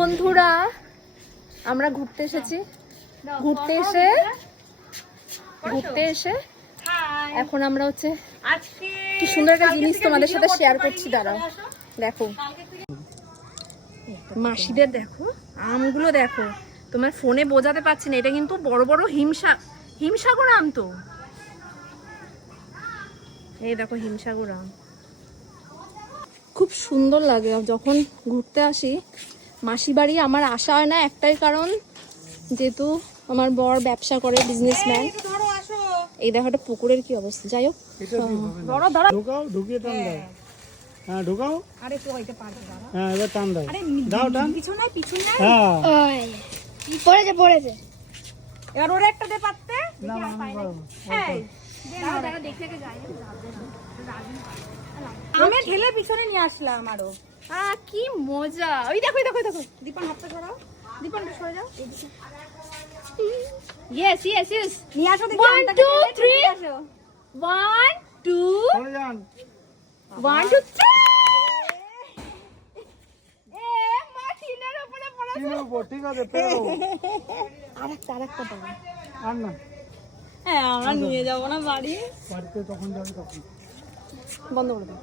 বন্ধুরা, আমরা ঘুরতে এসেছি। ঘুরতে এসে এখন আমরা হচ্ছে কি সুন্দর একটা জিনিস তোমাদের সাথে শেয়ার করছি। দাঁড়াও, দেখো মাসিদের, দেখো আমগুলো দেখো। তোমার ফোনে বোঝাতে পারছি না, এটা কিন্তু বড় বড় হিমসাগর আম। তো এই দেখো হিমসাগর আম, খুব সুন্দর লাগে যখন ঘুরতে আসি। মাসি বাড়ি আমার আসা হয় না একটাই কারণ, যেহেতু আমার বর ব্যবসা করে, বিজনেসম্যান। এই দেখো একটা পুকুরের কি অবস্থা। যাই হোক, ঢোকাও। আরে তো এটা পারবে দাদা। হ্যাঁ, এবার টান দাও। আরে দাও টান। পিছন নাই। হ্যাঁ। ওই পড়েছে। এবার ওরে একটা দে পাততে। না না এই দাঁড়া দেখে যাই। আমি ঢেলে পিছনে নিয়ে আসলাম আরো। কি মজা। ওই দেখো দীপন হাতটা সরাও। দীপন সরে যাও। ইয়েস নিয়ে আসো দেখি। 1 2 3 1 2 চলে যান। 1 2 3। ঠিক আছে, পেও। আরেকটা দাও। আর না। হ্যাঁ, আমরা নিয়ে যাবো না বাড়িতে তখন যাবে তখন। বন্ধ করে দাও।